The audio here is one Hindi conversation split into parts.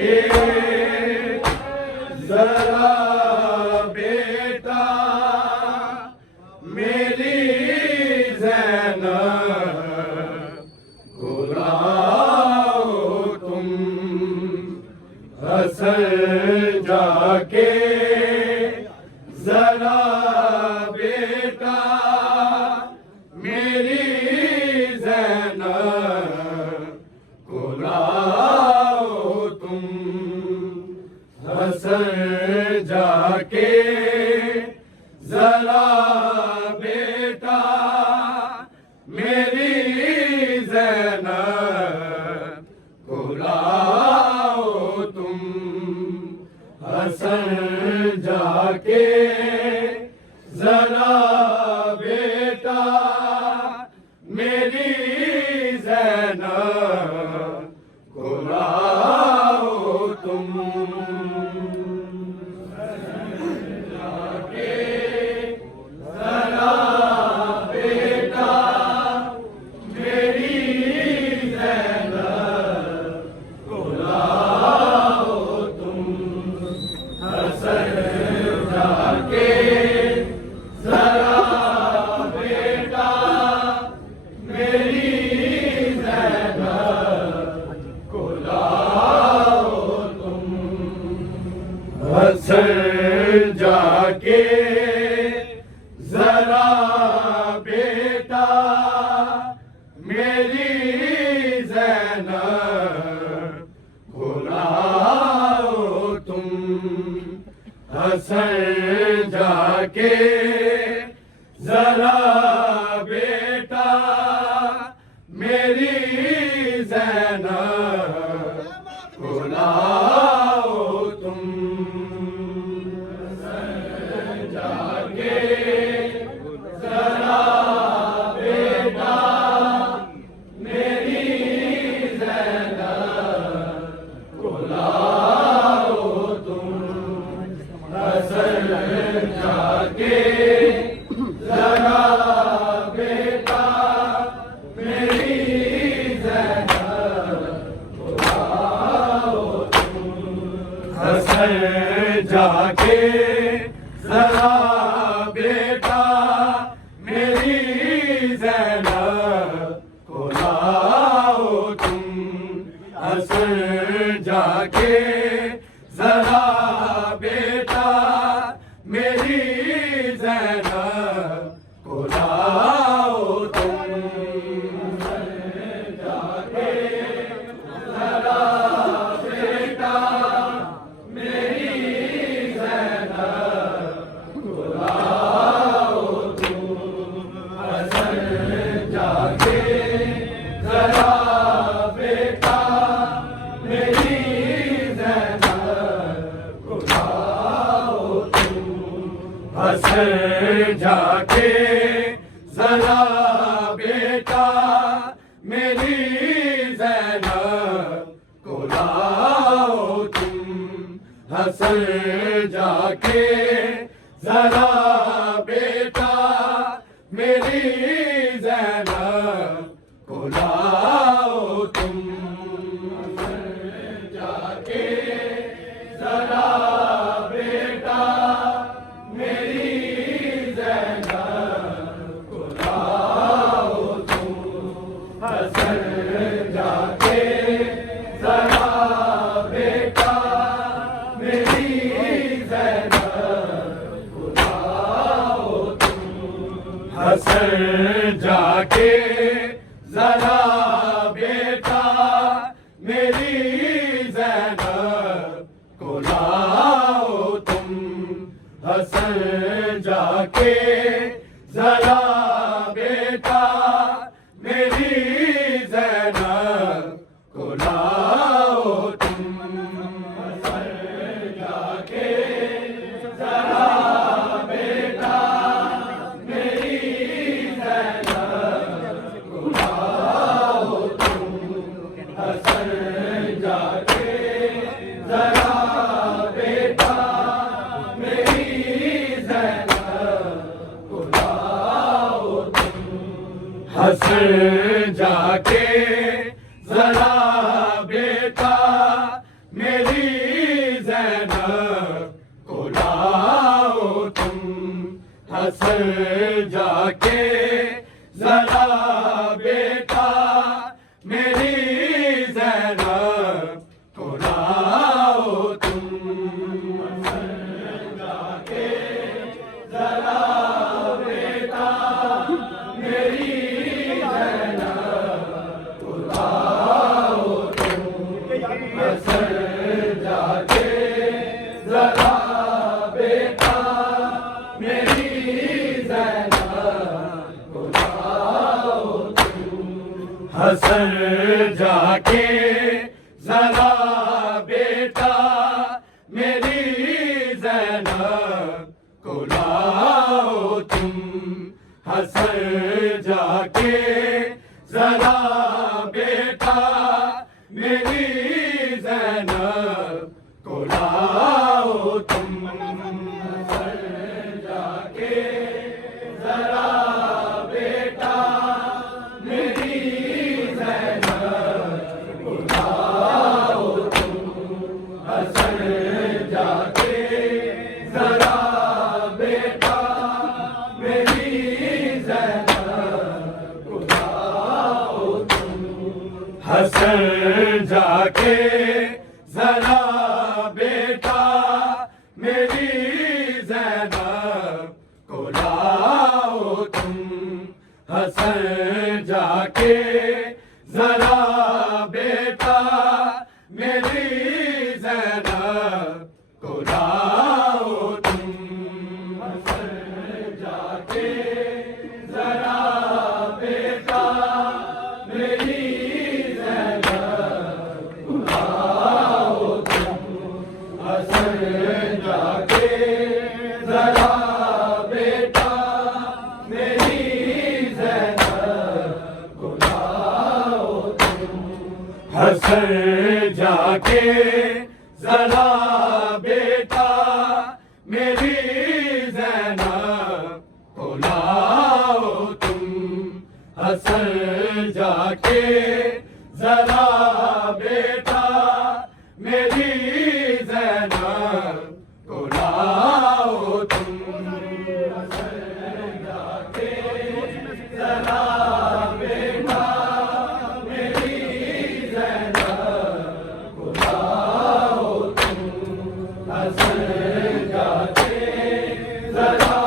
जाके जरा बेटा मेरी ज़ैनब को लाओ तुम हसन जाके जरा बेटा मेरी ज़ैनब को लाओ तुम हसन जाके जरा बेटा मेरी ज़ैनब को लाओ तुम हसन जाके जरा बेटा मेरी ज़ैनब को लाओ तुम जाके जरा बेटा मेरी ज़ैनब को लाओ तुम हसन जाके जरा बेटा मेरी ज़ैनब को लाओ तुम हसन जाके जरा बेटा मेरी ज़ैनब को लाओ तुम हसन जाके जरा बेटा मेरी ज़ैनब को लाओ तुम हसन जाके जरा बेटा मेरी ज़ैनब को लाओ तुम हसन जाके जरा बेटा मेरी ज़ैनब को लाओ तुम हसन जाके जरा बेटा मेरी ज़ैनब को लाओ तुम हसन जाके जरा बेटा मेरी ज़ैनब को लाओ तुम हसन जाके जरा बेटा मेरी ज़ैनब को लाओ तुम हसन जाके जरा बेटा मेरी ज़ैनब को लाओ तुम हसन जाके जरा बेटा मेरी ज़ैनब को लाओ तुम हसन जाके जरा बेटा मेरी ज़ैनब को लाओ तुम हसन जाके जरा बेटा मेरी ज़ैनब को लाओ तुम हसन जाके जरा बेटा मेरी ज़ैनब को लाओ तुम हसन जाके जरा बेटा मेरी ज़ैनब को लाओ तुम हसन जाके जरा बेटा मेरी ज़ैनब को लाओ तुम हसन जाके जरा बेटा मेरी ज़ैनब को लाओ तुम हसन जाके जरा बेटा मेरी ज़ैनब को लाओ तुम हसन जाके जरा बेटा मेरी हसन जाके जरा बेटा मेरी ज़ैनब को लाओ तुम। हसन जाके जरा बेटा मेरी ज़ैनब को लाओ तुम। हसन जाके जरा बेटा मेरी ज़ैनब को लाओ तुम। हसन जाके जरा बेटा मेरी ज़ैनब को लाओ तुम। हसन जाके जरा बेटा मेरी ज़ैनब को लाओ तुम। हसन जाके जरा बेटा मेरी ज़ैनब को लाओ तुम। हसन जाके जरा बेटा मेरी ज़ैनब को लाओ तुम। हसन जाके जरा बेटा मेरी ज़ैनब को लाओ तुम। हसन जाके जरा बेटा मेरी ज़ैनब को लाओ तुम। हसन जाके जरा बेटा मेरी ज़ैनब को लाओ तुम। हसन जाके जरा बेटा मेरी ज़ैनब को लाओ तुम। हसन जाके जरा बेटा मेरी ज़ैनब को लाओ तुम। हसन जाके जरा बेटा मेरी ज़ैनब को लाओ तुम। हसन जाके जरा बेटा मेरी ज़ैनब को लाओ तुम। हसन जाके जरा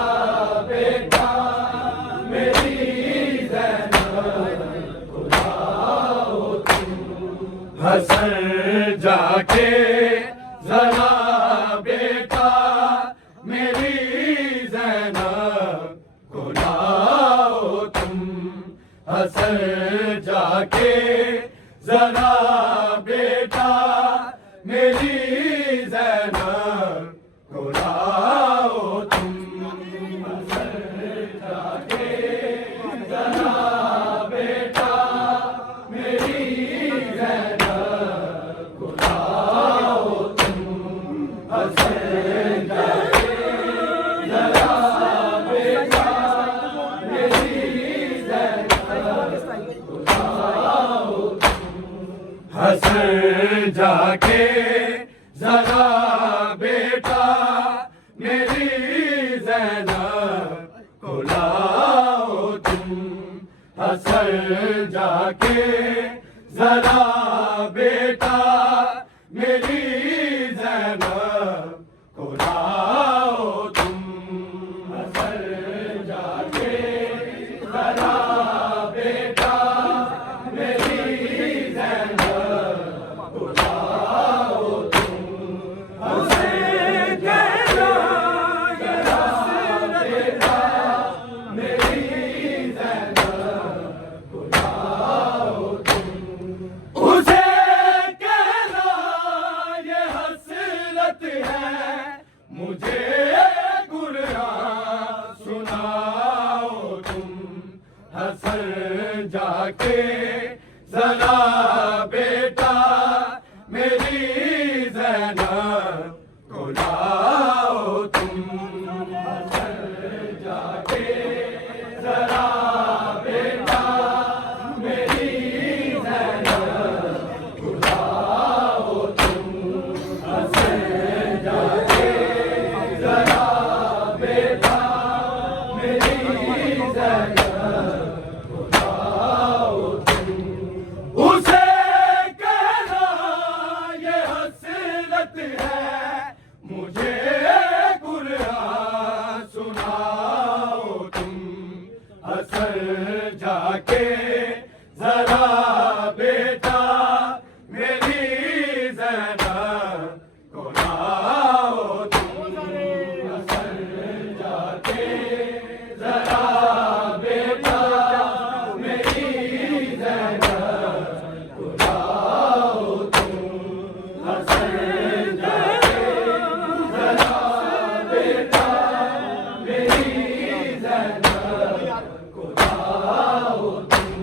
बेटा मेरी ज़ैनब को लाओ तुम। हसन जाके जरा बेटा मेरी ज़ैनब को लाओ तुम। हसन जाके जरा बेटा मेरी ज़ैनब को लाओ तुम। हसन जाके जरा बेटा मेरी ज़ैनब को लाओ तुम। हसन जाके जरा बेटा मेरी ज़ैनब को लाओ तुम। हसन जाके जरा बेटा मेरी ज़ैनब को लाओ तुम। हसन जाके जरा बेटा मेरी ज़ैनब को लाओ तुम। हसन जाके जरा बेटा मेरी ज़ैनब को लाओ तुम। हसन कहना ये हसरत है मेरी ज़ैनब को लाओ तुम। उसे कहना ये हसरत है मुझे कुरान सुनाओ तुम। हसन जाके जरा बेटा मेरी ज़ैनब को लाओ तुम। हसन जाके जरा बेटा मेरी ज़ैनब को लाओ तुम। हसन जाके जरा बेटा ज़ैनब को लाओ तुम, हसन जाके जरा बेटा मेरी ज़ैनब को लाओ तुम, हसन जाके जरा बेटा मेरी ज़ैनब को लाओ तुम।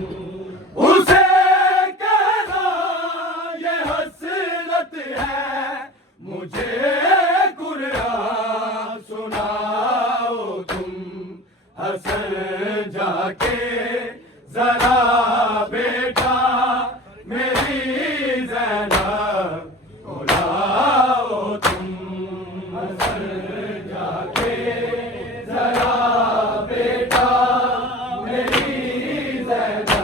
उसे कहना ये हसरत है, मुझे कुरान सुनाओ तुम, हसन जाके जरा बेटा मेरी ज़ैनब को लाओ तुम, हसन जाके जरा बेटा मेरी ज़ैनब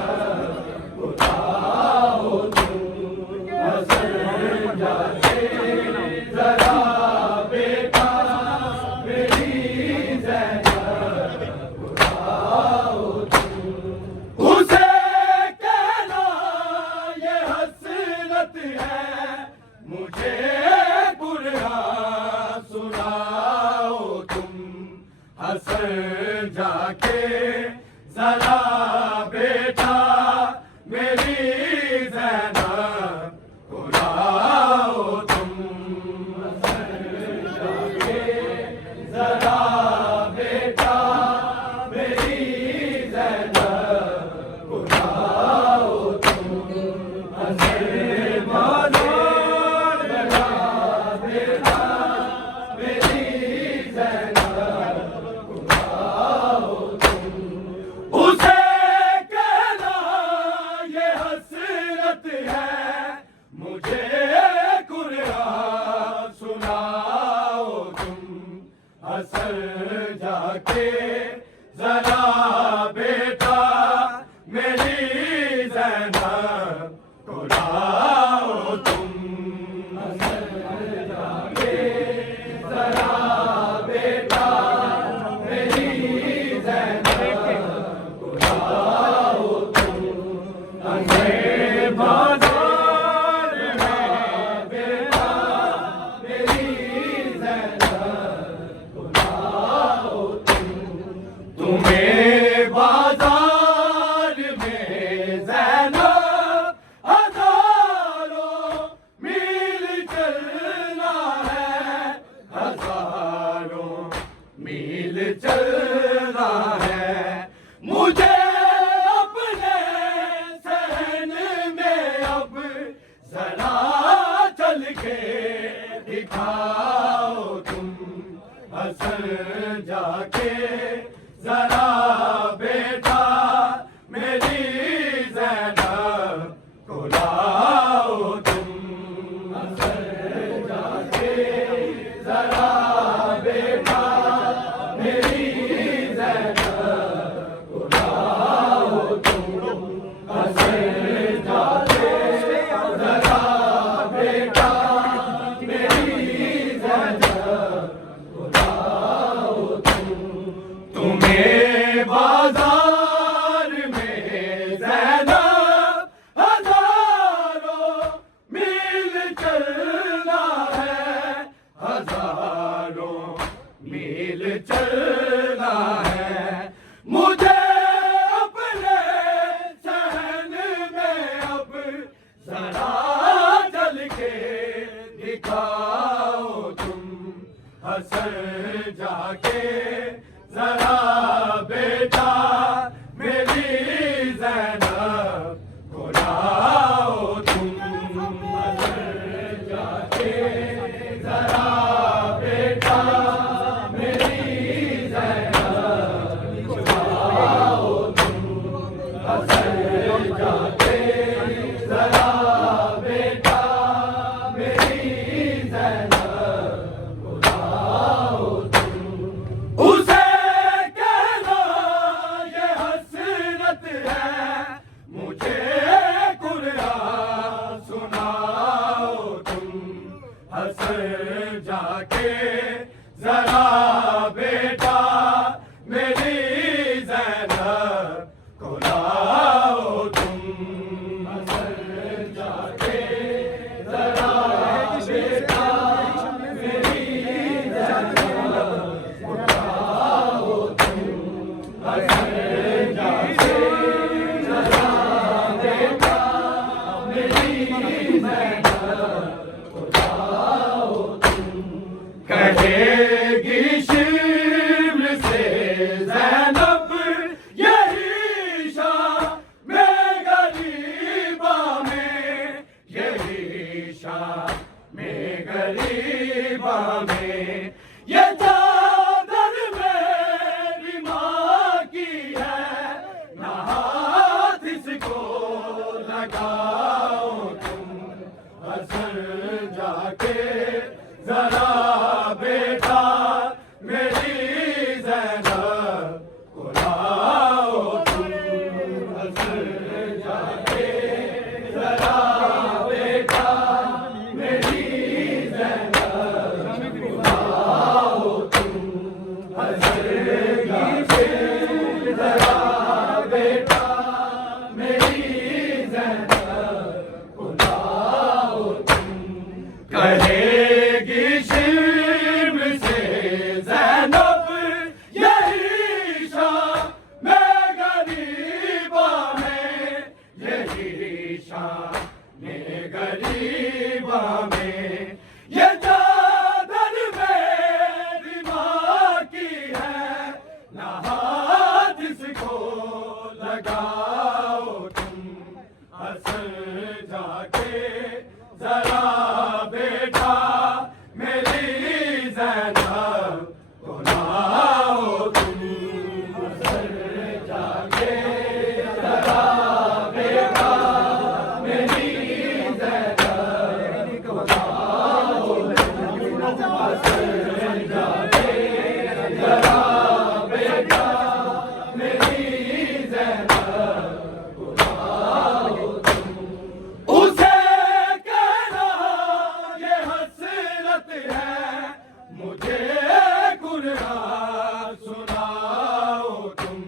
को लाओ तुम, हसन जाके जरा बेटा मेरी ज़ैनब को लाओ तुम। उसे कहना ये हसरत है, मुझे कुरान सुनाओ तुम, हसन जाके जरा बेटा मेरी ज़ैनब को लाओ तुम, हसन जाके जरा बेटा मेरी ज़ैनब को लाओ तुम, हसन बाजार जरा बेटा मेरी ज़ैनब को लाओ तुम। उसे कहना ये हसरत है, मुझे कुरान सुनाओ तुम, हसन जाके जरा बेटा मेरी ज़ैनब को लाओ तुम, हसन जाके जरा बेटा मेरी ज़ैनब को लाओ तुम। अंधे बाजार में बेटा मेरी ज़ैनब को लाओ तुम, तुम्हें बाजार में ज़ैनब हज़ारों मील चलना है, हज़ारों मील चलना है। मुझे अपने सहन में अब जरा चल के दिखाओ तुम, हसन जाके जरा बेटा मेरी ज़ैनब को लाओ तुम, हसन जाके जरा बेटा मेरी ज़ैनब को लाओ तुम, हसन जाके जरा बेटा मेरी ज़ैनब को लाओ तुम। तुम्हें बाजार में ज़ैनब हज़ारों मील चलना है, हज़ारों मील चलना है। मुझे अपने सहन में अब जरा चल के दिखाओ तुम, हसन जाके जरा बेटा मेरी ज़ैनब को लाओ तुम, हसन जाके जरा बेटा मेरी ज़ैनब को लाओ तुम, हसन जाके जरा बेटा मेरी ज़ैनब को लाओ तुम। उसे कहना ये हसरत है, मुझे कुरान सुनाओ तुम, हसन जाके जरा बेटा मेरी ज़ैनब को लाओ तुम, हसन जाके जरा गरीबा में, ये चादर मेरी माँ की है, ना हाथ इसको लगाओ तुम, हसन जाके जरा बेटा मेरी ज़ैनब को लाओ तुम, हसन जाके जरा बेटा मेरी ज़ैनब को लाओ तुम, हसन जाके जरा बेटा मेरी ज़ैनब को लाओ तुम। कहेगी शिर्म से ज़ैनब यही शान मैं गरीबा में, यही शान मैं गरीबा में, ये चादर मेरी माँ की है, ना हाथ इसको लगाओ तुम, हसन जाके जरा बेटा मेरी ज़ैनब को लाओ तुम, हसन जाके जरा बेटा मेरी ज़ैनब को लाओ तुम, हसन जाके जरा बेटा मेरी ज़ैनब को लाओ तुम। उसे कहना ये हसरत है, मुझे कुरान सुनाओ तुम,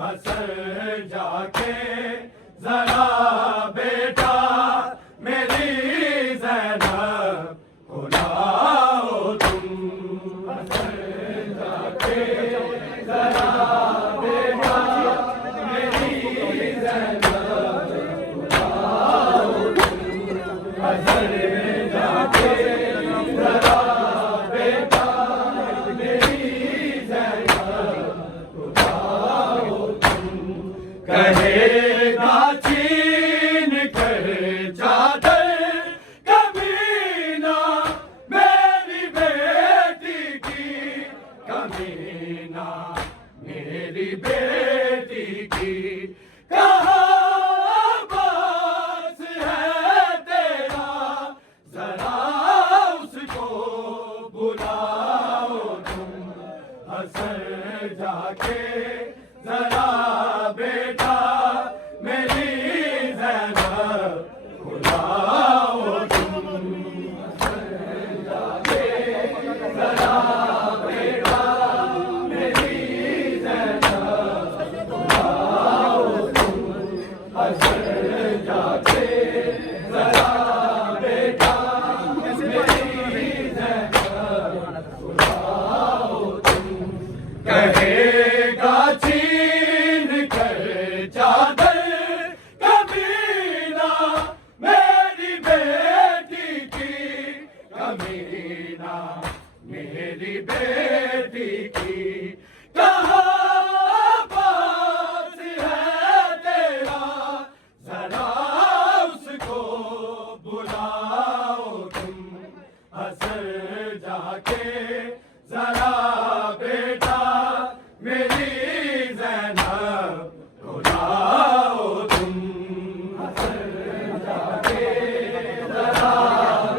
हसन जाके जरा बेटा मेरी ज़ैनब को लाओ तुम, हसन जाके जरा बेटा मेरी ज़ैनब को लाओ तुम, हसन जाके जरा बेटा मेरी ज़ैनब को लाओ तुम। कहेगा छीन कर चादर कभी ना मेरी बेटी की, कभी ना मेरी बेटी की, कहाँ पास है तेरा, जरा उसको बुलाओ तुम, हसन जाके जरा बेटा मेरी ज़ैनब को लाओ तुम, हसन जाके जरा बेटा मेरी ज़ैनब को लाओ तुम, हसन जाके जरा बेटा मेरी ज़ैनब को लाओ तुम। कहेगा छीन कर चादर कभी ना मेरी बेटी की, कभी ना मेरी बेटी की, कहाँ पास है तेरा, जरा उसको बुलाओ तुम, हसन जाके जरा बेटा मेरी ज़ैनब को लाओ तुम, हसन जाके जरा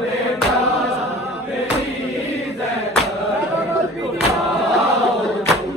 बेटा मेरी ज़ैनब को लाओ तुम,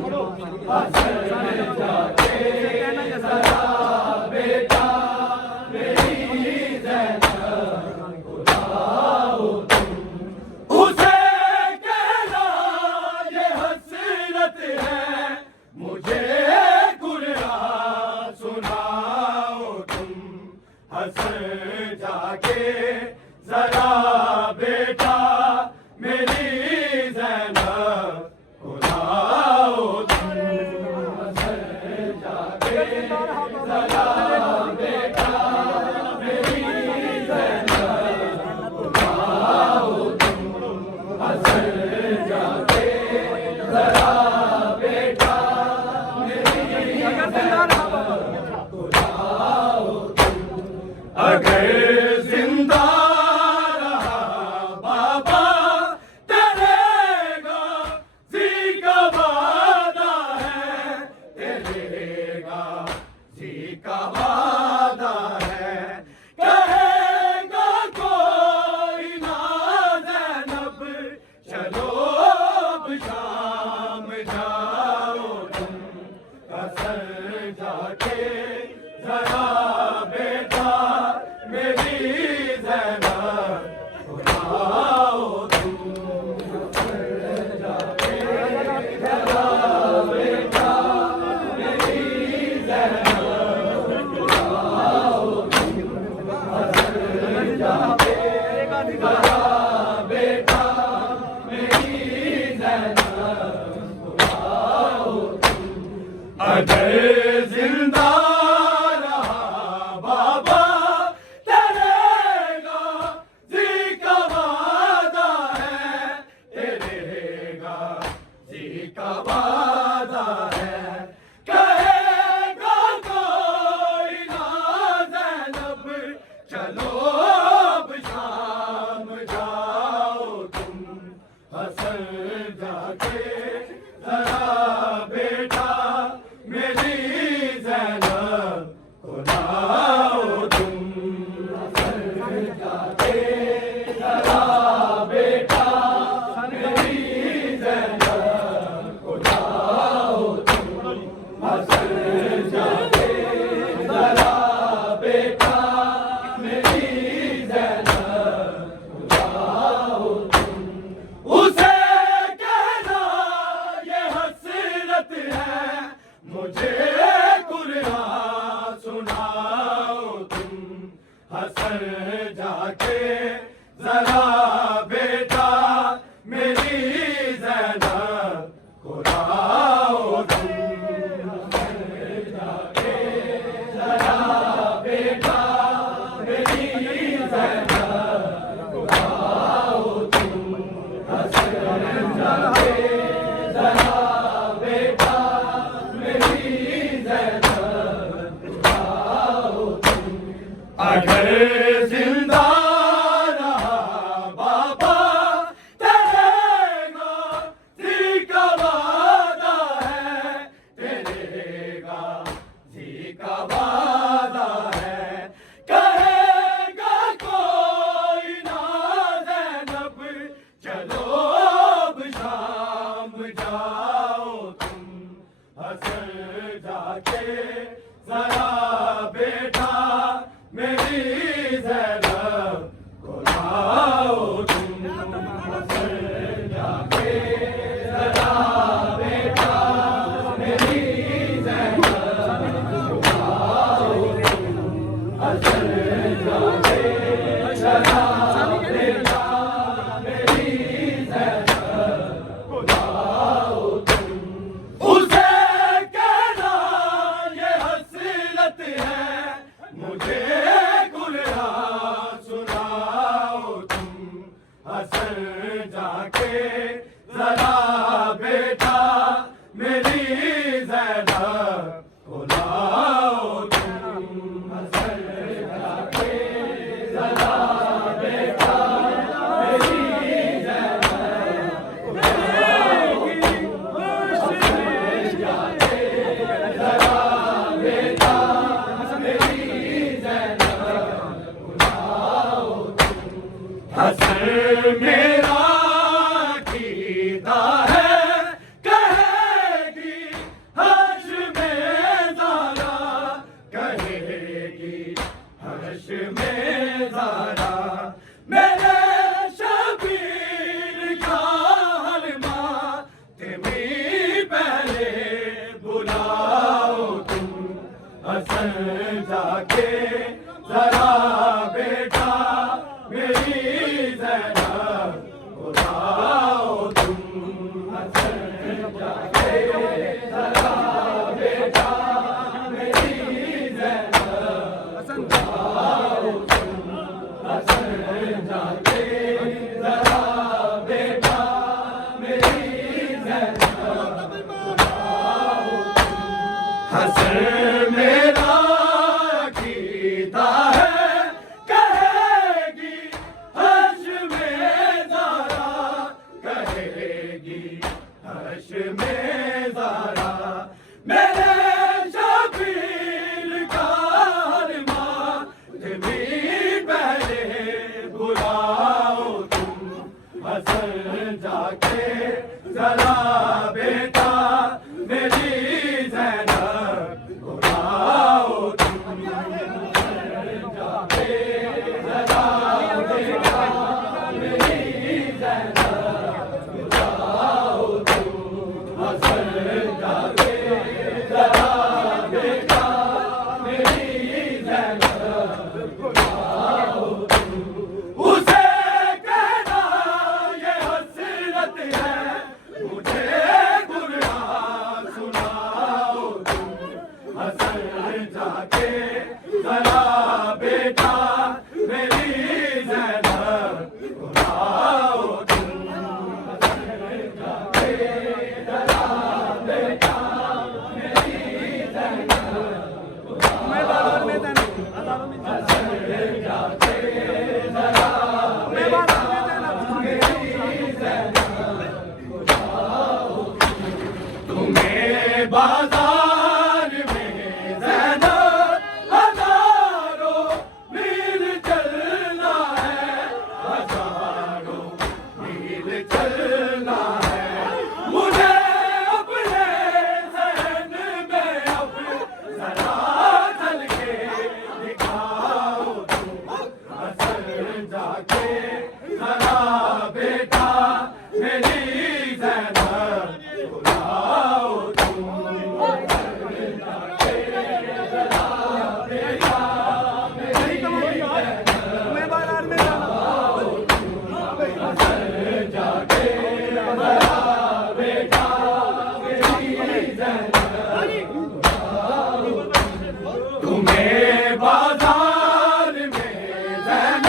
हसन जाके जरा बेटा मेरी ज़ैनब को लाओ तुम। हसन जाके जरा बेटा मेरी ज़ैनब को लाओ तुम। हसन जाके जरा बेटा मेरी ज़ैनब को लाओ तुम। हसन मेरा कीता है कहेगी हर्ष में ज़ारा, कहेगी हर्ष में ज़ारा। मेरे शबीर का हलमा तुम्ही पहले बुलाओ तुम। हसन जाके जरा बेटा मेरी ज़ैनब को लाओ तुम। हसन जाके जरा बेटा मेरी ज़ैनब को लाओ तुम। हसन जाके जरा बेटा मेरी ज़ैनब को लाओ तुम। हसन मेरा कीता है कहेगी हर्ष में ज़ारा, कहेगी हर्ष में ज़ारा। मेरे शबीर का हलमा तुम्ही पहले बुलाओ तुम। हसन जाके जरा बेटा मेरी ज़ैनब को लाओ तुम। हसन जाके जरा बेटा मेरी ज़ैनब को लाओ तुम। हसन जाके जरा बेटा मेरी ज़ैनब को लाओ तुम। उसे कहना ये हसरत है मुझे कुरान सुनाओ तुम। हसन जाके जरा बेटा मेरी ज़ैनब को लाओ तुम। हसन जाके जरा बेटा मेरी ज़ैनब को लाओ तुम। हसन जाके जरा बेटा मेरी ज़ैनब को लाओ तुम। तुम्हें बाजार में ज़ैनब हज़ारों मील चलना है, हज़ारों मील चलना है। मुझे अपने ज़हन में अब ज़रा चल के दिखाओ तुम। हसन जाके जरा बेटा मेरी ज़ैनब को लाओ तुम। हसन जाके जरा बेटा मेरी ज़ैनब को लाओ तुम। हसन जाके जरा बेटा मेरी ज़ैनब को लाओ तुम। तुम्हें बाजार में ज़ैनब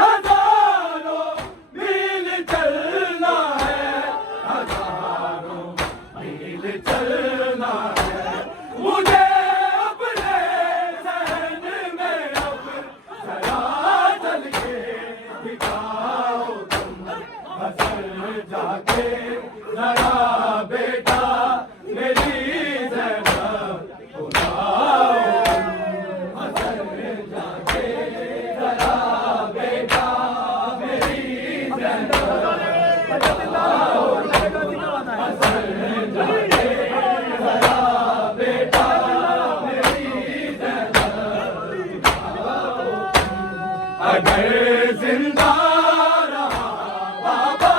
हज़ारों मील चलना है, हज़ारों मील चलना है। मुझे अपने ज़हन में अब ज़रा चल के दिखाओ तुम। हसन जाके जरा बेटा मेरी ज़ैनब को लाओ तुम। हसन जाके जरा बेटा मेरी ज़ैनब को लाओ तुम। हसन जाके जरा बेटा मेरी ज़ैनब को लाओ तुम। अगर जिंदा रहा बाबा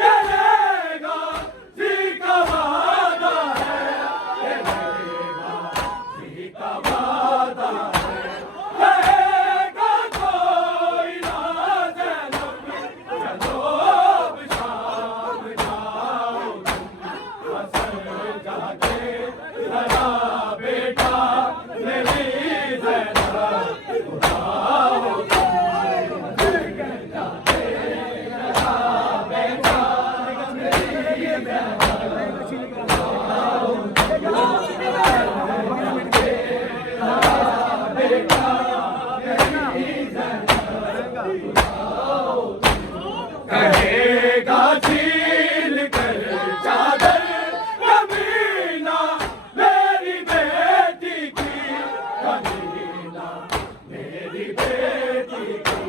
कहेगा जी का वादा है, कहेगा जी का वादा है। कहेगा कोई ना ज़ैनब चलो अब शाम जा कहेगा छीन कर चादर कमीना मेरी बेटी की, कमीना मेरी बेटी की।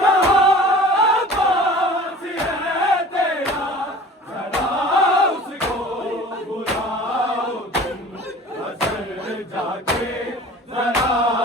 कहाँ पास है तेरा, जरा उसको बुलाओ तुम, असर जाके जरा